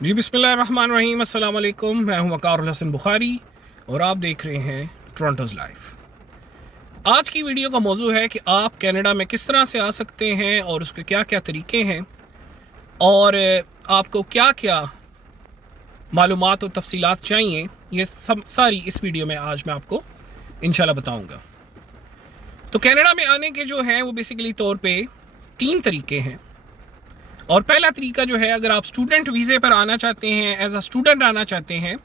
जी बिस्मिल्लाहिर्रहमानिर्रहीम, अस्सलाम वालेकुम। मैं हूं वक़ारुल हसन बुखारी और आप देख रहे हैं टोरंटोज़ लाइफ। आज की वीडियो का मौजू है कि आप कनाडा में किस तरह से आ सकते हैं और उसके क्या क्या तरीके हैं और आपको क्या क्या मालूमात और तफसीलात चाहिए, ये सब सारी इस वीडियो में आज मैं आपको इंशाल्लाह बताऊंगा। तो कनाडा में आने के जो हैं वो बेसिकली तौर पे 3 तरीके हैं। और पहला तरीका जो है, अगर आप स्टूडेंट वीज़े पर आना चाहते हैं, एज अ स्टूडेंट आना चाहते हैं,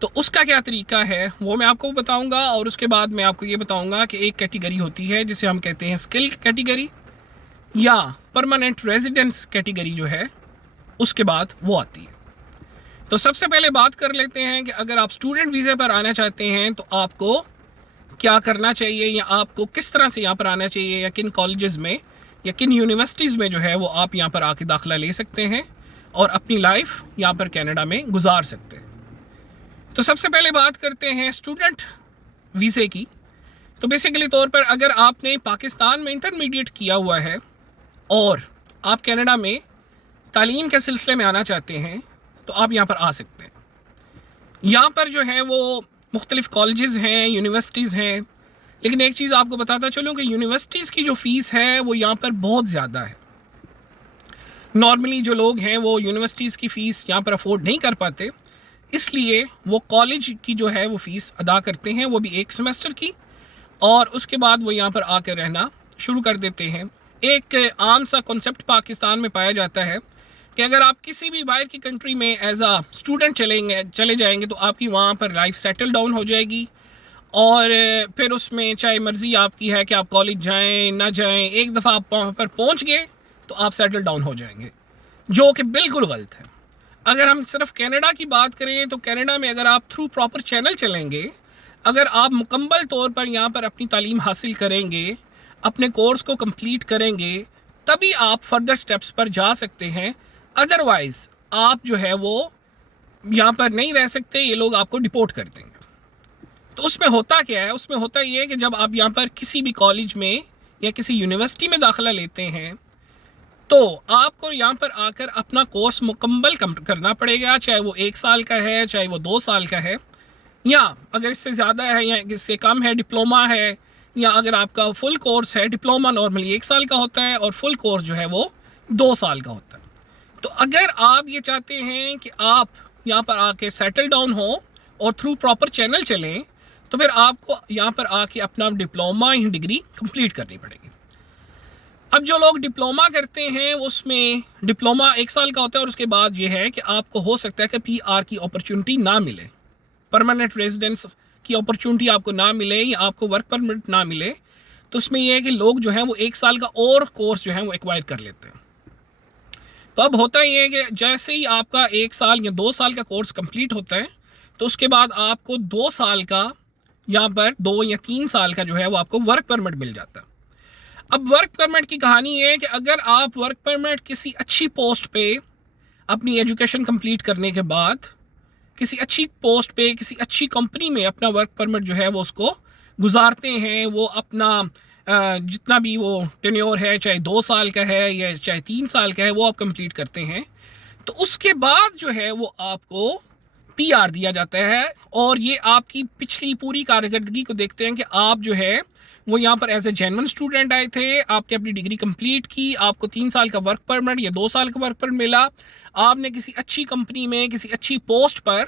तो उसका क्या तरीका है वो मैं आपको बताऊंगा। और उसके बाद मैं आपको ये बताऊंगा कि एक कैटेगरी होती है जिसे हम कहते हैं स्किल कैटेगरी या परमानेंट रेजिडेंस कैटेगरी जो है, उसके बाद वो आती है। तो सबसे पहले बात कर लेते हैं कि अगर आप स्टूडेंट वीज़े पर आना चाहते हैं तो आपको क्या करना चाहिए या आपको किस तरह से यहाँ पर आना चाहिए, या किन कॉलेजेस में या किन यूनिवर्सिटीज़ में जो है वो आप यहाँ पर आके दाखिला ले सकते हैं और अपनी लाइफ यहाँ पर कनाडा में गुजार सकते हैं। तो सबसे पहले बात करते हैं स्टूडेंट वीज़े की। तो बेसिकली तौर पर अगर आपने पाकिस्तान में इंटरमीडिएट किया हुआ है और आप कनाडा में तालीम के सिलसिले में आना चाहते हैं तो आप यहाँ पर आ सकते हैं। यहाँ पर जो है वो मुख्तलिफ़ कॉलेजेस हैं, यूनिवर्सिटीज़ हैं, लेकिन एक चीज़ आपको बताता चलूँ कि यूनिवर्सिटीज़ की जो फ़ीस है वो यहाँ पर बहुत ज़्यादा है। नॉर्मली जो लोग हैं वो यूनिवर्सिटीज़ की फ़ीस यहाँ पर अफोर्ड नहीं कर पाते, इसलिए वो कॉलेज की जो है वो फ़ीस अदा करते हैं, वो भी एक सेमेस्टर की, और उसके बाद वो यहाँ पर आकर रहना शुरू कर देते हैं। एक आम सा कॉन्सेप्ट पाकिस्तान में पाया जाता है कि अगर आप किसी भी बाहर की कंट्री में एज आ स्टूडेंट चले जाएंगे तो आपकी वहाँ पर लाइफ सेटल डाउन हो जाएगी, और फिर उसमें चाहे मर्ज़ी आपकी है कि आप कॉलेज जाएं ना जाएं, एक दफ़ा आप वहाँ पर पहुँच गए तो आप सेटल डाउन हो जाएंगे, जो कि बिल्कुल गलत है। अगर हम सिर्फ कनाडा की बात करें तो कनाडा में अगर आप थ्रू प्रॉपर चैनल चलेंगे, अगर आप मुकम्मल तौर पर यहाँ पर अपनी तालीम हासिल करेंगे, अपने कोर्स को कंप्लीट करेंगे, तभी आप फर्दर स्टेप्स पर जा सकते हैं। अदरवाइज़ आप जो है वो यहाँ पर नहीं रह सकते, ये लोग आपको डिपोर्ट कर देंगे। तो उसमें होता क्या है, उसमें होता ये है कि जब आप यहाँ पर किसी भी कॉलेज में या किसी यूनिवर्सिटी में दाखिला लेते हैं तो आपको यहाँ पर आकर अपना कोर्स मुकम्मल करना पड़ेगा, चाहे वो 1 साल का है, चाहे वो 2 साल का है, या अगर इससे ज़्यादा है या इससे कम है, डिप्लोमा है, या अगर आपका फुल कोर्स है। डिप्लोमा नॉर्मली 1 साल का होता है और फुल कोर्स जो है वो 2 साल का होता है। तो अगर आप ये चाहते हैं कि आप यहाँ पर आके सेटल डाउन हो और थ्रू प्रॉपर चैनल चलें, तो फिर आपको यहाँ पर आके अपना डिप्लोमा या डिग्री कंप्लीट करनी पड़ेगी। अब जो लोग डिप्लोमा करते हैं उसमें डिप्लोमा 1 साल का होता है, और उसके बाद ये है कि आपको हो सकता है कि पीआर की अपॉर्चुनिटी ना मिले, परमानेंट रेजिडेंस की अपॉर्चुनिटी आपको ना मिले, या आपको वर्क परमिट ना मिले। तो उसमें यह है कि लोग जो है वो 1 साल का और कोर्स जो है वो एक्वायर कर लेते हैं। तो अब होता ये है कि जैसे ही आपका 1 साल या 2 साल का कोर्स कंप्लीट होता है तो उसके बाद आपको 2 साल का, यहाँ पर 2 या 3 साल का जो है वो आपको वर्क परमिट मिल जाता है। अब वर्क परमिट की कहानी ये है कि अगर आप वर्क परमिट किसी अच्छी पोस्ट पे अपनी एजुकेशन कंप्लीट करने के बाद किसी अच्छी पोस्ट पे किसी अच्छी कंपनी में अपना वर्क परमिट जो है वो उसको गुजारते हैं, वो अपना जितना भी वो टेन्योर है, चाहे 2 साल का है या चाहे 3 साल का है, वो आप कंप्लीट करते हैं, तो उसके बाद जो है वो आपको पीआर दिया जाता है। और ये आपकी पिछली पूरी कारकर्दगी को देखते हैं कि आप जो है वो यहाँ पर एज ए जेन्युइन स्टूडेंट आए थे, आपने अपनी डिग्री कंप्लीट की, आपको 3 साल का वर्क परमिट या 2 साल का वर्क परमिट मिला, आपने किसी अच्छी कंपनी में किसी अच्छी पोस्ट पर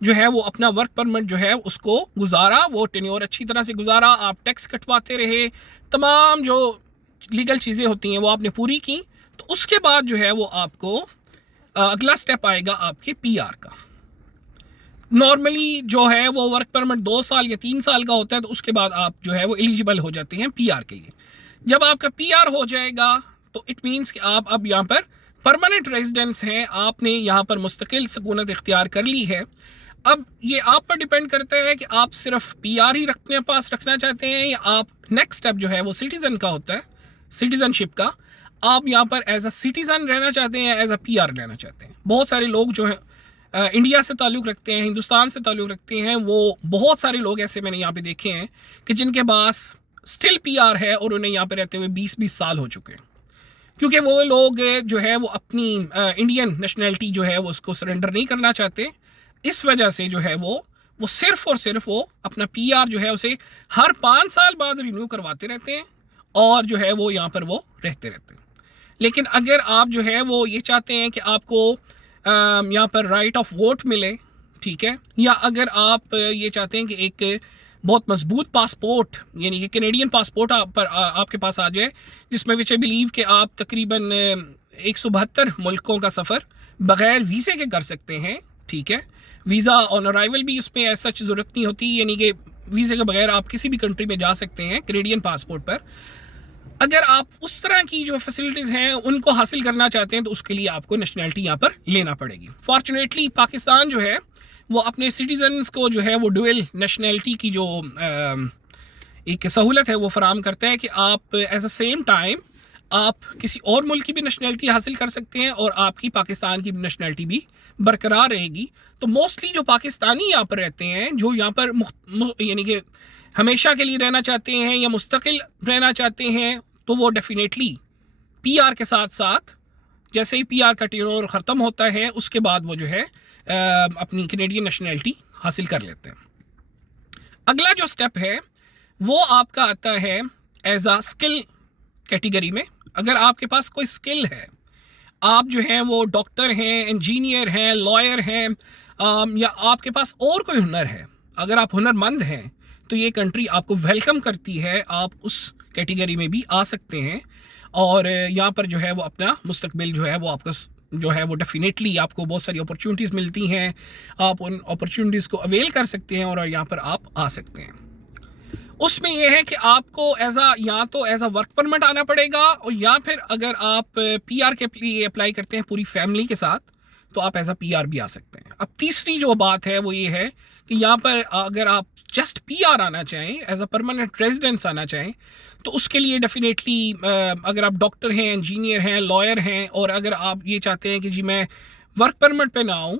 जो है वो अपना वर्क परमिट जो है उसको गुजारा, वो टेन्योर अच्छी तरह से गुजारा, आप टैक्स कटवाते रहे, तमाम जो लीगल चीज़ें होती हैं वो आपने पूरी की, तो उसके बाद जो है वो आपको अगला स्टेप आएगा आपके पीआर का। नॉर्मली जो है वो वर्क परमिट 2 साल या 3 साल का होता है, तो उसके बाद आप जो है वो एलिजिबल हो जाते हैं पीआर के लिए। जब आपका पीआर हो जाएगा तो इट मीन्स कि आप अब यहाँ पर परमानेंट रेजिडेंस हैं, आपने यहाँ पर मुस्तकिल सकूनत इख्तियार कर ली है। अब ये आप पर डिपेंड करता है कि आप सिर्फ पीआर ही अपने पास रखना चाहते हैं, या आप नेक्स्ट स्टेप जो है वो सिटीज़न का होता है, सिटीज़नशिप का, आप यहाँ पर एज अ सिटीज़न रहना चाहते हैं, एज अ पीआर रहना चाहते हैं। बहुत सारे लोग जो है इंडिया से ताल्लुक़ रखते हैं, हिंदुस्तान से ताल्लुक़ रखते हैं, वो बहुत सारे लोग ऐसे मैंने यहाँ पे देखे हैं कि जिनके पास स्टिल पीआर है और उन्हें यहाँ पे रहते हुए 20-20 साल हो चुके हैं। क्योंकि वो लोग जो है वो अपनी इंडियन नेशनैलिटी जो है वो उसको सरेंडर नहीं करना चाहते। इस वजह से जो है वो सिर्फ और सिर्फ वो अपना पीआर जो है उसे हर 5 साल बाद रिन्यू करवाते रहते हैं और जो है वो यहाँ पर वो रहते रहते हैं। लेकिन अगर आप जो है वो ये चाहते हैं कि आपको यहाँ पर राइट ऑफ वोट मिले, ठीक है, या अगर आप ये चाहते हैं कि एक बहुत मजबूत पासपोर्ट यानी कि कैनेडियन पासपोर्ट आपके पास आ जाए, जिसमें विच आई बिलीव कि आप तकरीबन 172 मुल्कों का सफ़र बग़ैर वीज़े के कर सकते हैं, ठीक है। वीज़ा ऑन अराइवल भी उसमें ऐसा ज़रूरत नहीं होती, यानी कि वीज़े के बगैर आप किसी भी कंट्री में जा सकते हैं कैनेडियन पासपोर्ट पर। अगर आप उस तरह की जो फैसिलिटीज़ हैं उनको हासिल करना चाहते हैं तो उसके लिए आपको नेशनैलिटी यहाँ पर लेना पड़ेगी। फॉर्चुनेटली पाकिस्तान जो है वो अपने सिटीजन्स को जो है वो डुअल नेशनैलिटी की जो एक सहूलत है वो फराम करता है कि आप एज अ सेम टाइम आप किसी और मुल्क की भी नेशनैलिटी हासिल कर सकते हैं और आपकी पाकिस्तान की नेशनैलिटी भी बरकरार रहेगी। तो मोस्टली जो पाकिस्तानी यहाँ पर रहते हैं, जो यहाँ पर यानी कि हमेशा के लिए रहना चाहते हैं या मुस्तकिल रहना चाहते हैं, तो वो डेफिनेटली पीआर के साथ साथ जैसे ही पीआर का टेन्योर ख़त्म होता है उसके बाद वो जो है अपनी कैनेडियन नेशनैलिटी हासिल कर लेते हैं। अगला जो स्टेप है वो आपका आता है एज आ स्किल कैटेगरी में। अगर आपके पास कोई स्किल है, आप जो है वो डॉक्टर हैं, इंजीनियर हैं, लॉयर हैं, या आपके पास और कोई हुनर है, अगर आप हुनरमंद हैं तो ये कंट्री आपको वेलकम करती है, आप उस कैटेगरी में भी आ सकते हैं और यहाँ पर जो है वो अपना मुस्तकबिल जो है वो आपको जो है वो डेफिनेटली आपको बहुत सारी अपॉर्चुनिटीज़ मिलती हैं, आप उन अपॉर्चुनिटीज़ को अवेल कर सकते हैं और यहाँ पर आप आ सकते हैं। उसमें यह है कि आपको या तो एज अ वर्क परमिट आना पड़ेगा, और या फिर अगर आप पीआर के लिए अप्लाई करते हैं पूरी फैमिली के साथ तो आप एज अ पीआर भी आ सकते हैं। अब तीसरी जो बात है वो ये है कि यहाँ पर अगर आप जस्ट पीआर आना चाहें, एज अ परमानेंट रेजिडेंस आना चाहें, तो उसके लिए डेफिनेटली अगर आप डॉक्टर हैं, इंजीनियर हैं, लॉयर हैं, और अगर आप ये चाहते हैं कि जी मैं वर्क परमिट पे ना आऊँ,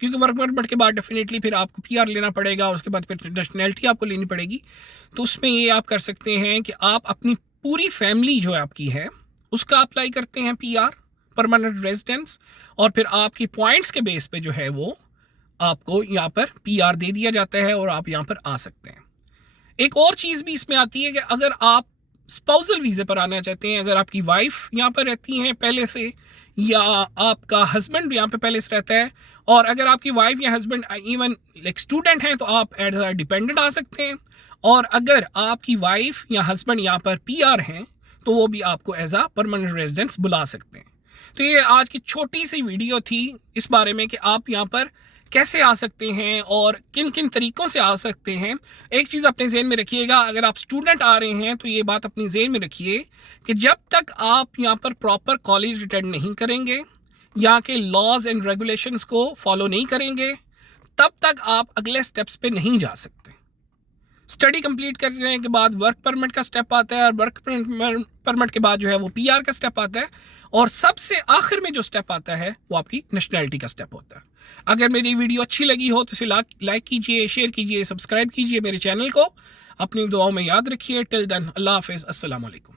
क्योंकि वर्क परमिट के बाद डेफिनेटली फिर आपको पीआर लेना पड़ेगा और उसके बाद फिर नेशनैलिटी आपको लेनी पड़ेगी, तो उसमें ये आप कर सकते हैं कि आप अपनी पूरी फैमिली जो आपकी है उसका अप्लाई करते हैं पीआर, परमानेंट रेजिडेंस, और फिर आपकी पॉइंट्स के बेस पे जो है वो आपको यहाँ पर पीआर दे दिया जाता है और आप यहाँ पर आ सकते हैं। एक और चीज़ भी इसमें आती है कि अगर आप स्पाउसल वीज़े पर आना चाहते हैं, अगर आपकी वाइफ यहाँ पर रहती हैं पहले से, या आपका हस्बैंड यहाँ पे पहले से रहता है, और अगर आपकी वाइफ या हस्बैंड इवन लाइक स्टूडेंट हैं तो आप एज अ डिपेंडेंट आ सकते हैं, और अगर आपकी वाइफ या हस्बैंड यहाँ पर पीआर हैं तो वो भी आपको एज अ परमानेंट रेजिडेंस बुला सकते हैं। तो ये आज की छोटी सी वीडियो थी इस बारे में कि आप यहाँ पर कैसे आ सकते हैं और किन किन तरीक़ों से आ सकते हैं। एक चीज़ अपने ज़हन में रखिएगा, अगर आप स्टूडेंट आ रहे हैं तो ये बात अपनी ज़हन में रखिए कि जब तक आप यहाँ पर प्रॉपर कॉलेज अटेंड नहीं करेंगे, यहाँ के लॉज एंड रेगुलेशंस को फॉलो नहीं करेंगे, तब तक आप अगले स्टेप्स पे नहीं जा सकते। स्टडी कंप्लीट करने के बाद वर्क परमिट का स्टेप आता है, और वर्क परमिट के बाद जो है वो पीआर का स्टेप आता है, और सबसे आखिर में जो स्टेप आता है वो आपकी नेशनैलिटी का स्टेप होता है। अगर मेरी वीडियो अच्छी लगी हो तो इसे लाइक कीजिए, शेयर कीजिए, सब्सक्राइब कीजिए मेरे चैनल को। अपनी दुआओं में याद रखिए। टिल देन, अल्लाह हाफिज़, अस्सलाम वालेकुम।